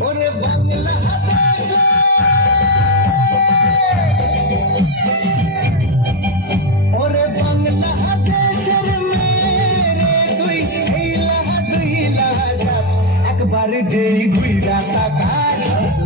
ওরে বাংলা দেশে ওরে বাংলা দেশের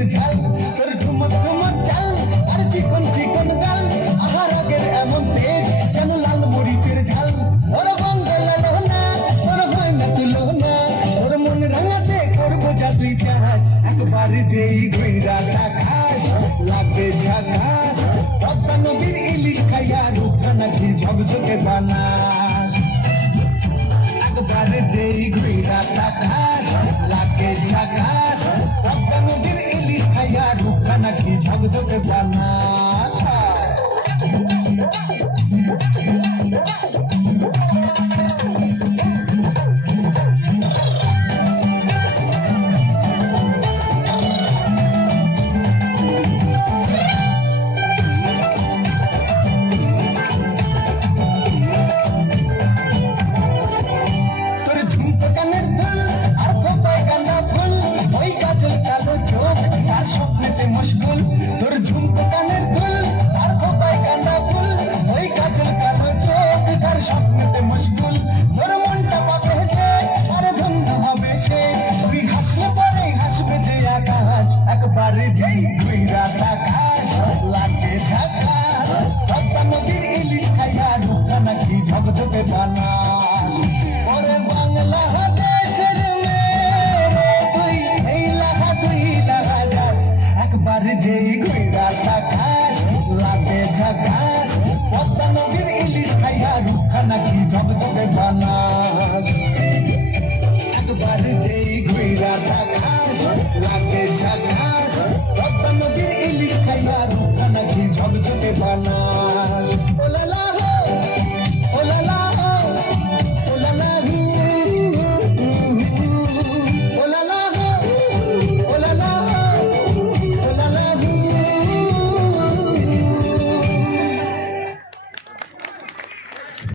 মরিচের ঝাল, তোর ঠুমক ঠুমক চাল, আর চিকন চিকন গাল আমার আগের এমন তেজ যেন লাল মরিচের ঝাল। ওর বঙ্গলা লোনা তোর হয় না তুলো না তোর মন রাঙাতে করব যা তুই চাস। একবার যেই ঘুইরা তাকাস লাগে ঝাকাস পদ্মা নদীর ইলিশ খাইয়া রূপখানা কি ঝকঝকে বানাস। একবার যেই ঘুইরা তাকাস রূপা নাকি ঝকঝকে বানাস চোখ তার স্বপ্নেতে মশগুল। মোর মনটা পাবে যে, আর ধন্য হবে সে। তুই হাসলে পরে হাসবে যে আকাশ। একবার যেই পদ্মা নদীর ইলিশ খাইয়া রূপটা নাকি তুই, এই লাহা তুই একবার যেই ঘুইরা লাগে